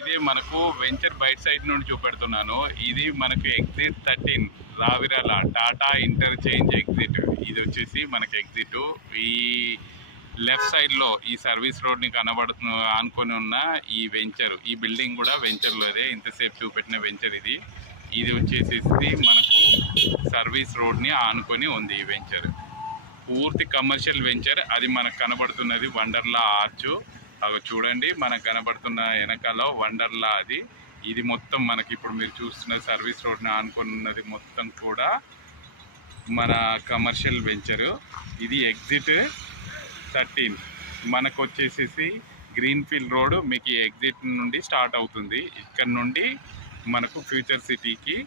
ఇదే మనకు venture byte side నుండి చూపెడుతున్నాను. ఇది మనకు exit 13 Ravirala Tata interchange exit. ఇది వచ్చేసి మనకి ఎగ్జిట్. ఈ లెఫ్ట్ సైడ్ లో ఈ సర్వీస్ రోడ్ ని ఆనుకొని ఉన్న ఈ వెంచర్, ఈ బిల్డింగ్ కూడా వెంచర్ లోదే. ఇంతసేపు చూపెట్టిన వెంచర్ ఇది. ఇది వచ్చేసేసి మనకు సర్వీస్ రోడ్ ని ఆనుకొని ఉంది ఈ వెంచర్. పూర్తి కమర్షియల్ వెంచర్. అది మనకు కనబడుతున్నది వండర్లా ఆర్చ్. అవి చూడండి, మనకు కనబడుతున్న వెనకాల వండర్లా అది. ఇది మొత్తం మనకి ఇప్పుడు మీరు చూస్తున్న సర్వీస్ రోడ్ని ఆనుకున్నది మొత్తం కూడా మన కమర్షియల్ వెంచరు. ఇది ఎగ్జిట్ 13. మనకు వచ్చేసేసి గ్రీన్ఫీల్డ్ రోడ్ మీకు ఈ ఎగ్జిట్ నుండి స్టార్ట్ అవుతుంది. ఇక్కడ నుండి మనకు ఫ్యూచర్ సిటీకి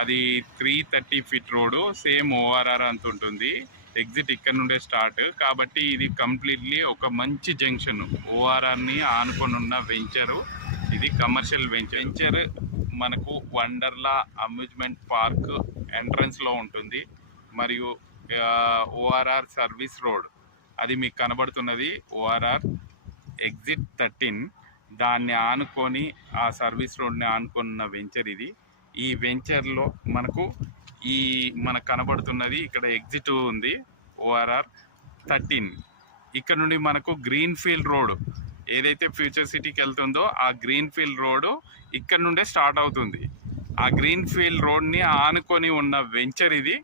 అది 330 ఫీట్ రోడ్డు. సేమ్ ఓఆర్ఆర్ అంత ఉంటుంది. ఎగ్జిట్ ఇక్కడ నుండే స్టార్ట్ కాబట్టి ఇది కంప్లీట్లీ ఒక మంచి జంక్షన్. ఓఆర్ఆర్ని ఆనుకొని ఉన్న వెంచరు. ఇది కమర్షియల్ వెంచర్. మనకు వండర్లా అమ్యూజ్మెంట్ పార్క్ ఎంట్రన్స్లో ఉంటుంది. మరియు ఓఆర్ఆర్ సర్వీస్ రోడ్ అది మీకు కనబడుతున్నది. ఓఆర్ఆర్ ఎగ్జిట్ 13 దాన్ని ఆనుకొని ఆ సర్వీస్ రోడ్ని ఆనుకున్న వెంచర్ ఇది. ఈ వెంచర్లో మనకు మనకు కనబడుతున్నది ఇక్కడ ఎగ్జిట్ ఉంది ఓఆర్ఆర్ 13. ఇక్కడ నుండి మనకు గ్రీన్ఫీల్డ్ రోడ్ ఏదైతే ఫ్యూచర్ సిటీకి వెళ్తుందో ఆ గ్రీన్ఫీల్డ్ రోడ్ ఇక్కడ నుండే స్టార్ట్ అవుతుంది. ఆ గ్రీన్ఫీల్డ్ రోడ్ని ఆనుకొని ఉన్న వెంచర్ ఇది.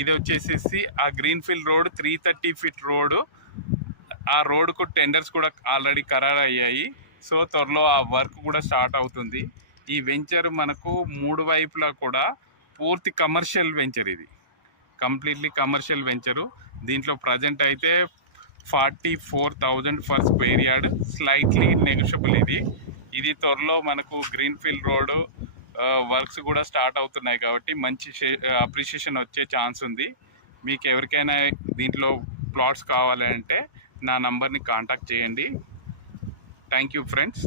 ఇది వచ్చేసేసి ఆ గ్రీన్ఫీల్డ్ రోడ్ 330 ఫీట్ రోడ్. ఆ రోడ్కు టెండర్స్ కూడా ఆల్రెడీ ఖరారు అయ్యాయి. సో త్వరలో ఆ వర్క్ కూడా స్టార్ట్ అవుతుంది. ఈ వెంచర్ మనకు 3 వైపులా కూడా పూర్తి కమర్షియల్ వెంచర్. ఇది కంప్లీట్లీ కమర్షియల్ వెంచరు. దీంట్లో ప్రజెంట్ అయితే 44,000 for square yard. Slightly negotiable ఇది. ఇది త్వరలో మనకు గ్రీన్ఫీల్డ్ రోడ్ వర్క్స్ కూడా స్టార్ట్ అవుతున్నాయి కాబట్టి మంచి అప్రిషియేషన్ వచ్చే ఛాన్స్ ఉంది. మీకు ఎవరికైనా దీంట్లో ప్లాట్స్ కావాలంటే నా నంబర్ని కాంటాక్ట్ చేయండి. Thank you friends.